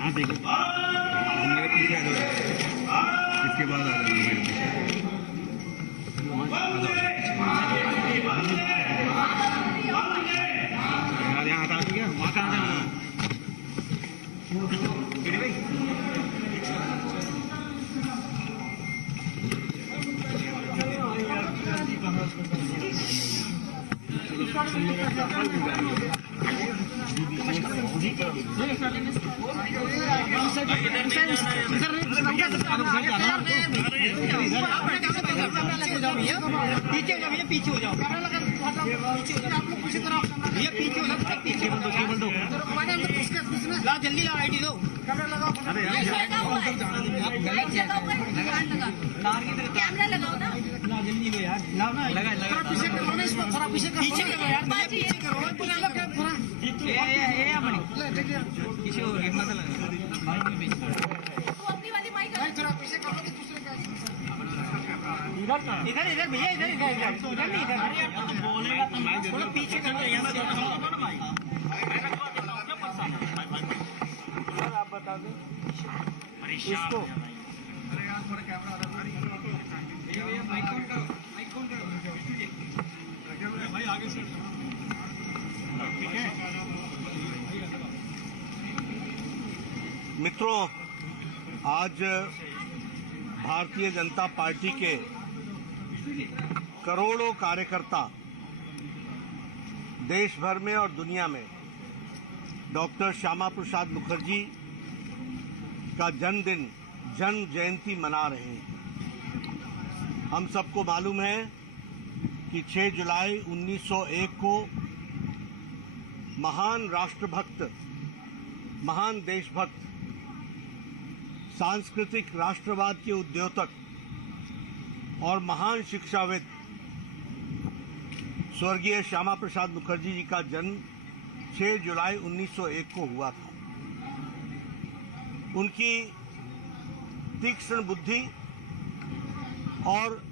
यहाँ देखो, मेरे पीछे आ जाओ, इसके बाद आ जाओ मेरे पीछे। यार यहाँ हटा दिया, वहाँ कहाँ जाना? पीछे हो जाओ, भैया पीछे हो जाओ, पीछे ला जल्दी ला आईडी दो। कैमरा लगाओ ना, जल्दी लो यार, लाओ ना, लगा पीछे करो ना इसको, थोड़ा पीछे करो यार, भैया पीछे करो थोड़ा, ये अपनी पीछे हो गया, पता लगा तो अपनी वाली माइक थोड़ा पीछे करो तो दूसरे का इधर इधर भैया इधर इधर इधर नहीं इधर बोलेगा तो थोड़ा पीछे करो यहाँ से आप बता दो इसको भाई आगे से ठीक है। मित्रों, आज भारतीय जनता पार्टी के करोड़ों कार्यकर्ता देश भर में और दुनिया में डॉक्टर श्यामा प्रसाद मुखर्जी का जन्मदिन, जन्म जयंती मना रहे हैं। हम सबको मालूम है कि 6 जुलाई 1901 को महान राष्ट्रभक्त, महान देशभक्त, सांस्कृतिक राष्ट्रवाद के उद्योतक और महान शिक्षाविद स्वर्गीय श्यामा प्रसाद मुखर्जी जी का जन्म 6 जुलाई 1901 को हुआ था। उनकी तीक्ष्ण बुद्धि और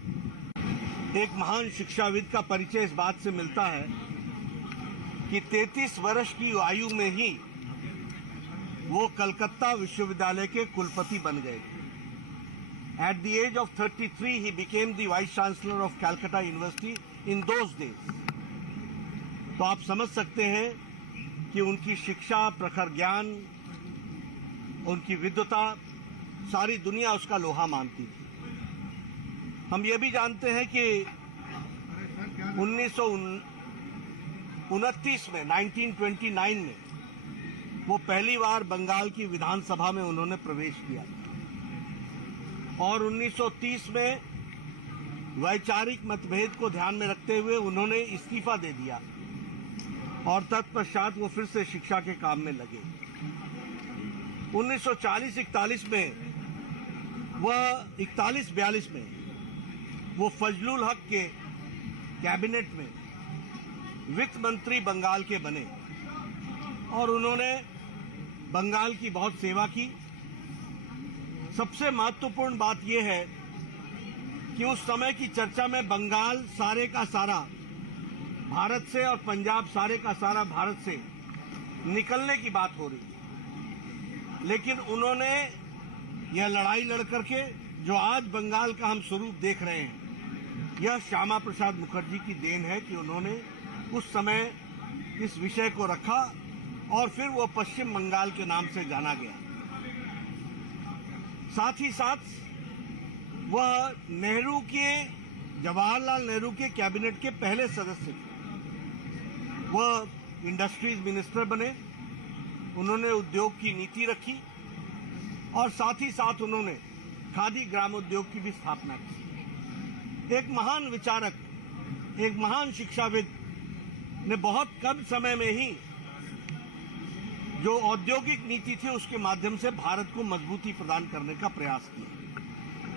एक महान शिक्षाविद का परिचय इस बात से मिलता है कि 33 वर्ष की आयु में ही वो कलकत्ता विश्वविद्यालय के कुलपति बन गए। At the age of 33 he became the vice chancellor of Calcutta university in those days. तो आप समझ सकते हैं कि उनकी शिक्षा, प्रखर ज्ञान, उनकी विद्वता सारी दुनिया उसका लोहा मानती थी। हम ये भी जानते हैं कि 1929 में 1929 में वो पहली बार बंगाल की विधानसभा में उन्होंने प्रवेश किया और 1930 में वैचारिक मतभेद को ध्यान में रखते हुए उन्होंने इस्तीफा दे दिया और तत्पश्चात वो फिर से शिक्षा के काम में लगे। 1940-41 में वह 41-42 में वो फजलुल हक के कैबिनेट में वित्त मंत्री बंगाल के बने और उन्होंने बंगाल की बहुत सेवा की। सबसे महत्वपूर्ण बात यह है कि उस समय की चर्चा में बंगाल सारे का सारा भारत से और पंजाब सारे का सारा भारत से निकलने की बात हो रही, लेकिन उन्होंने यह लड़ाई लड़ करके जो आज बंगाल का हम स्वरूप देख रहे हैं, यह श्यामा प्रसाद मुखर्जी की देन है कि उन्होंने उस समय इस विषय को रखा और फिर वो पश्चिम बंगाल के नाम से जाना गया। साथ ही साथ वह नेहरू के, जवाहरलाल नेहरू के कैबिनेट के पहले सदस्य थे। वह इंडस्ट्रीज मिनिस्टर बने, उन्होंने उद्योग की नीति रखी और साथ ही साथ उन्होंने खादी ग्रामोद्योग की भी स्थापना की। एक महान विचारक, एक महान शिक्षाविद ने बहुत कम समय में ही जो औद्योगिक नीति थी उसके माध्यम से भारत को मजबूती प्रदान करने का प्रयास किया,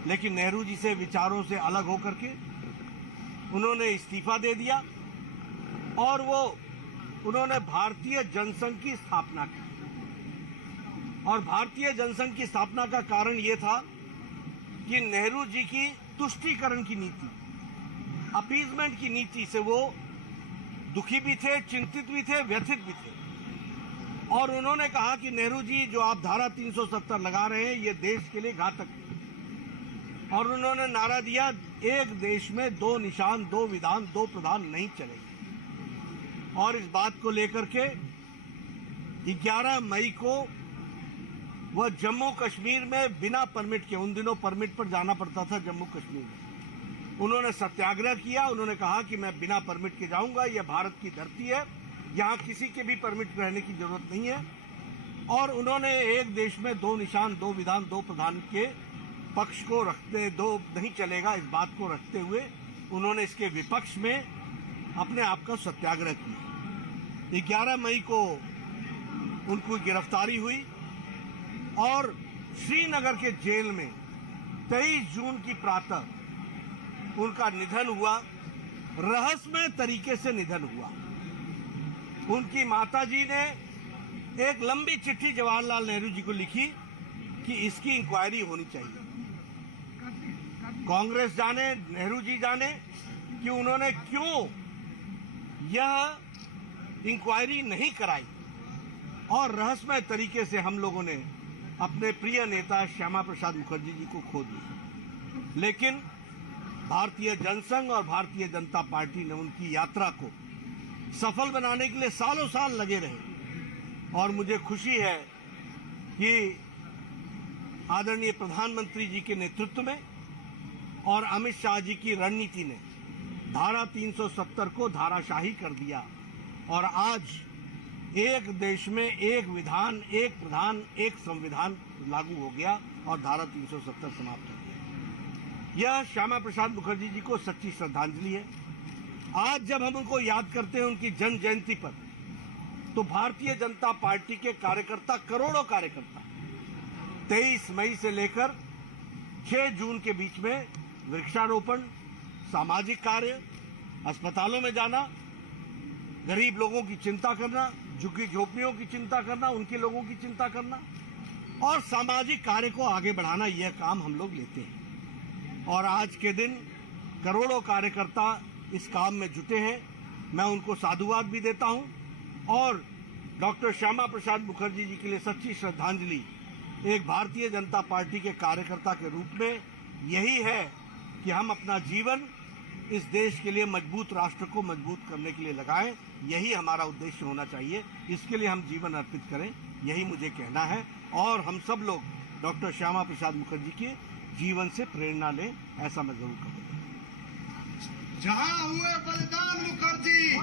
लेकिन नेहरू जी से विचारों से अलग होकर के उन्होंने इस्तीफा दे दिया और उन्होंने भारतीय जनसंघ की स्थापना की। और भारतीय जनसंघ की स्थापना का कारण यह था कि नेहरू जी की तुष्टीकरण की नीति, अपीजमेंट की नीति से वो दुखी भी थे, चिंतित भी थे, व्यथित भी थे और उन्होंने कहा कि नेहरू जी जो आप धारा 370 लगा रहे हैं ये देश के लिए घातक है। और उन्होंने नारा दिया, एक देश में दो निशान, दो विधान, दो प्रधान नहीं चलेंगे। और इस बात को लेकर के 11 मई को वह जम्मू कश्मीर में बिना परमिट के, उन दिनों परमिट पर जाना पड़ता था जम्मू कश्मीर में, उन्होंने सत्याग्रह किया। उन्होंने कहा कि मैं बिना परमिट के जाऊंगा, यह भारत की धरती है, यहाँ किसी के भी परमिट रहने की जरूरत नहीं है। और उन्होंने एक देश में दो निशान, दो विधान, दो प्रधान के पक्ष को रखते, दो नहीं चलेगा, इस बात को रखते हुए उन्होंने इसके विपक्ष में अपने आप का सत्याग्रह किया। 11 मई को उनको गिरफ्तारी हुई और श्रीनगर के जेल में 23 जून की प्रातः उनका निधन हुआ। रहस्यमय तरीके से निधन हुआ। उनकी माताजी ने एक लंबी चिट्ठी जवाहरलाल नेहरू जी को लिखी कि इसकी इंक्वायरी होनी चाहिए। कांग्रेस जाने, नेहरू जी जाने कि उन्होंने क्यों यह इंक्वायरी नहीं कराई। और रहस्यमय तरीके से हम लोगों ने अपने प्रिय नेता श्यामा प्रसाद मुखर्जी जी को खो दिया। लेकिन भारतीय जनसंघ और भारतीय जनता पार्टी ने उनकी यात्रा को सफल बनाने के लिए सालों साल लगे रहे। और मुझे खुशी है कि आदरणीय प्रधानमंत्री जी के नेतृत्व में और अमित शाह जी की रणनीति ने धारा 370 को धाराशाही कर दिया। और आज एक देश में एक विधान, एक प्रधान, एक संविधान लागू हो गया और धारा 370 समाप्त हो गया। यह श्यामा प्रसाद मुखर्जी जी को सच्ची श्रद्धांजलि है। आज जब हम उनको याद करते हैं उनकी जन्म जयंती पर, तो भारतीय जनता पार्टी के कार्यकर्ता, करोड़ों कार्यकर्ता 23 मई से लेकर 6 जून के बीच में वृक्षारोपण, सामाजिक कार्य, अस्पतालों में जाना, गरीब लोगों की चिंता करना, झुग्गी झोपड़ियों की चिंता करना, उनके लोगों की चिंता करना और सामाजिक कार्य को आगे बढ़ाना, यह काम हम लोग लेते हैं। और आज के दिन करोड़ों कार्यकर्ता इस काम में जुटे हैं। मैं उनको साधुवाद भी देता हूं और डॉक्टर श्यामा प्रसाद मुखर्जी जी के लिए सच्ची श्रद्धांजलि एक भारतीय जनता पार्टी के कार्यकर्ता के रूप में यही है कि हम अपना जीवन इस देश के लिए, मजबूत राष्ट्र को मजबूत करने के लिए लगाएं। यही हमारा उद्देश्य होना चाहिए। इसके लिए हम जीवन अर्पित करें, यही मुझे कहना है। और हम सब लोग डॉक्टर श्यामा प्रसाद मुखर्जी के जीवन से प्रेरणा लें, ऐसा मैं जरूर कहूँगा। जहां हुए बलिदान मुखर्जी